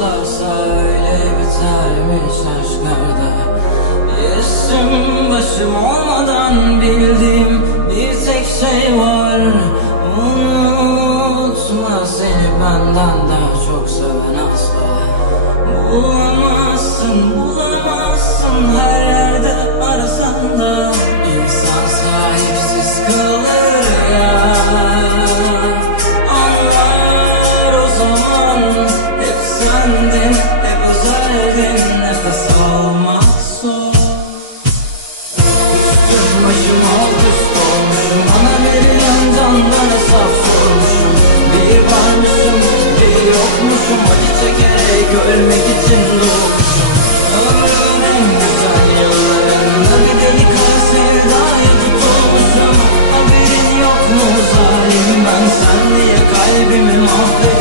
başlarsa öyle bitermiş aşklarda. Yaşım başım olmadan bildiğim bir tek şey var. Unutma seni benden daha çok seven asla. Bulamazsın, bulamazsın her yokmuşum Acı çekerek ölmek için doğmuşum Ömrümün en güzel yıllarında Bir deli kara sevdaya tutulmuşum Haberin yok mu zalim ben? Sen diye kalbimi mahvedip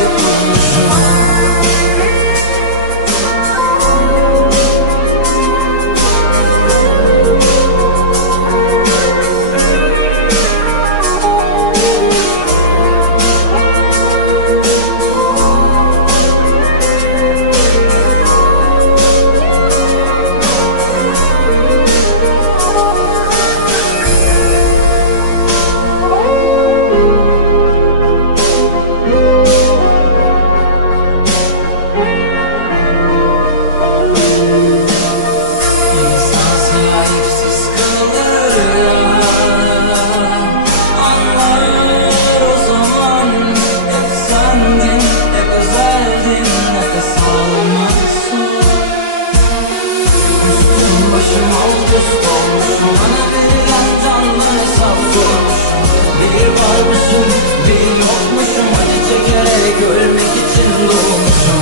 ölmek için doğmuşum.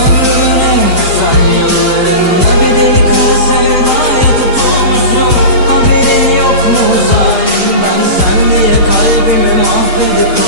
Ömrümün en yıllarında Bir deli kara tutulmuşum. Haberin yok mu zalim Ben sen diye kalbimi mahvedip